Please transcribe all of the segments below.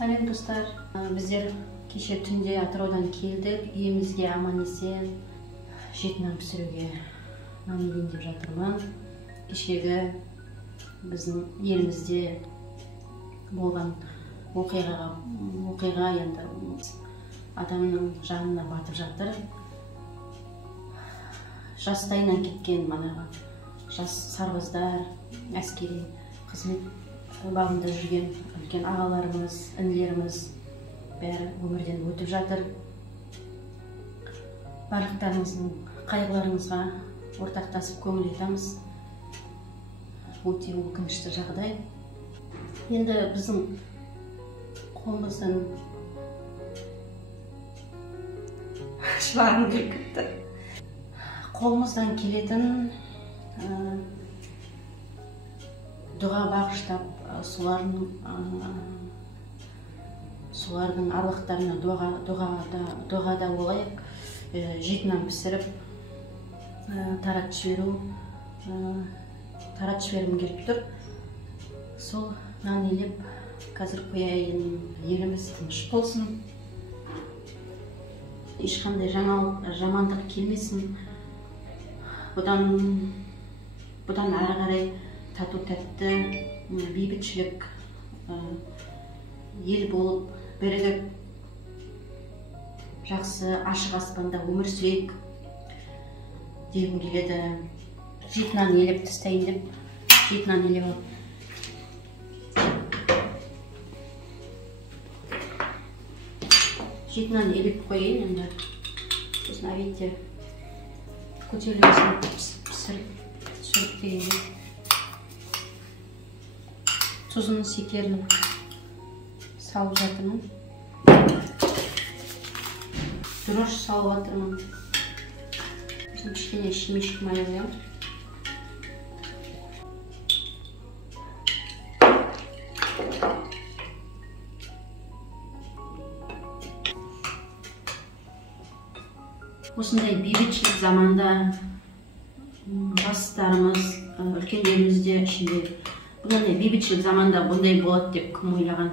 Салем достар, біздер кеше түнде Атыраудан келдік, үйімізге аман-есен жет нан пісіруге нан илейін деп жатырмын. Кешегі біздің елімізде болған оқиға енді адамның жанына батып жатыр. Жастайынан кеткен манағы жас сарбаздар, әскери қызмет бабында жүрген үлкен ағаларымыз, інілеріміз бәрі өмірден өтіп жатыр. Барлықтарыңыздың қайғыларыңызға ортақтасып көңіл айтамыз. Өте өкінішті жағдай. Енді біздің қолымыздан жылағым келіп кетті. Қолымыздан келетін дұға бағыштап, солардың аруақтарына дұғада болайық, жет нан пісіріп таратып жібергім келіп тұр. Сол нан илеп қазір қояйын, еліміз тыныш болсын, ешқандай жамандық келмесін. Бұдан ары қарай тату тәтті, бейбітшілік ел болып, бірігіп, жақсы ашық аспанда өмір сүрейік дегім келеді. Жет нан илеп тастайын деп, жет нан илеп алып. Жет нан илеп қойын енді. Сосын әбетте көтерілмесін пісіріп дегенде. Тұзын секерін салып жатырмын. Дрожь салып жатырмын. Кішкене шемешек май қоямын. Осындай бейбітшілік заманда жастарымыз, үлкендерімізде ішінде бұндай бейбітшілік заманда бұндай болады деп кім ойлаған?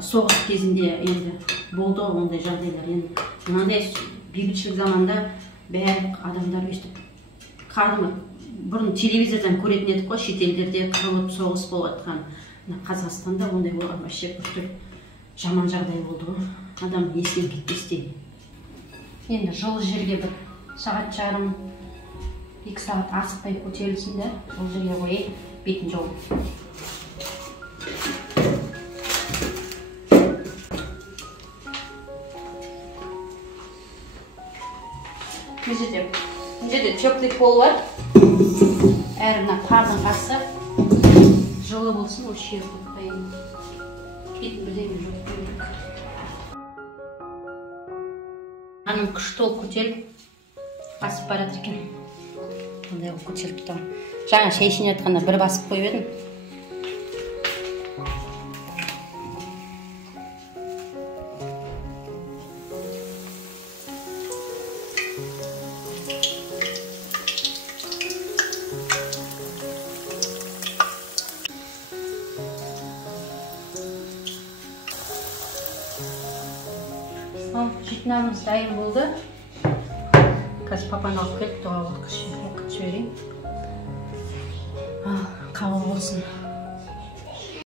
Соғыс кезінде енді болды ондай жағдайлар. Енді мынандай бейбітшілік заманда бәрі адамдар өстіп кәдімгі бұрын телевизордан көретін едік қой, шетелдерде қырылып соғыс болып жатқан. Қазақстанда ондай болған вообще бір жаман жағдай болды ғой. Адам есінен кетпестей. Енді жылы жерге бір сағат жарым, 2 сағат асықпай көтерілсін де, жылы жерге қойып, бетін жауып. Мына жерде теплый пол бар. Әрі мына пардың қасы жылы болсын, осы жерге қойып қояйын. Бетін бірдеңе жауып қойайық. Аның күшті ол көтеріп, басып барады екен. Ондай ол көтеріп тұр. Жаңа шай ішіне жатқанда бір басып қойып едім. Жет нанымыз дайын болды. Қазір папаны алып келіп дұға оқытып жіберейін. Қабыл болсын.